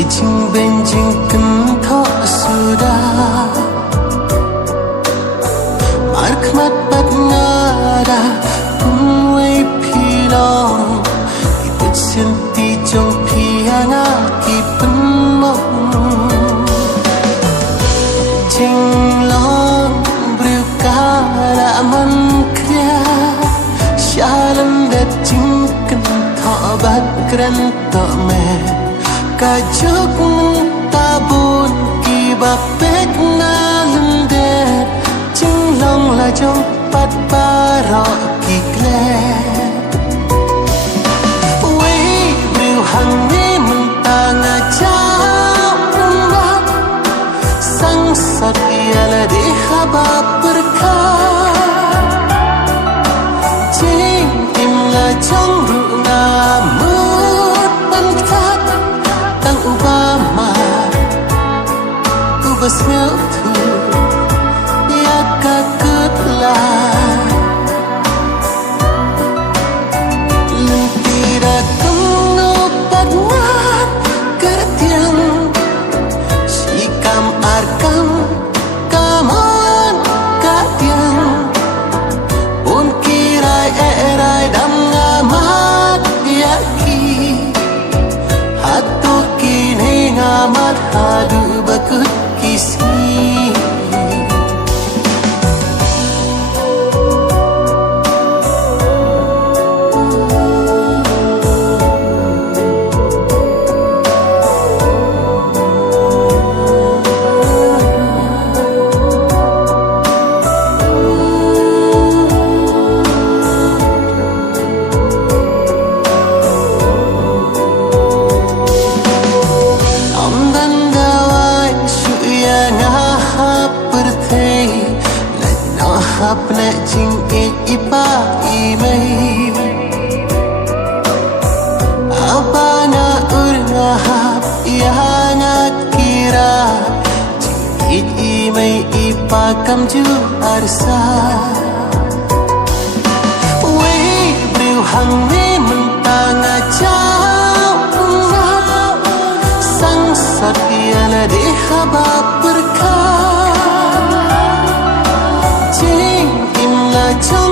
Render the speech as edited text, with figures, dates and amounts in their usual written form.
Jing benjing kentok sudah Markmat bat nada Kumway pilong Ibut senti jong piana Kipen mong Jing long Brukara man kya Shalom dat jing kentok bat Kerentok meh Kajuk mentabun Kibapek na lendet Jing long la jong pat barok kiklet Wei briu hang ni mentang ajak umat Sang sat ialah di habab berkat Jing im la jong ru ngamut pantat Tang Obama Ubas ngau tu Ya kakutlah Tidak kemupat mat Kertiang Sikam arkam Kaman katiang Pun kirai erai dam ngamat yaki Hatu kini ngamat hadu bakut kisi Apna jing ipa imay Apana urnahap ihangat kira Jing imay ipa kamju arsa Wei briu hang ni mentang ajaw umat Sang sat ialah di habab berkat Jing im la jong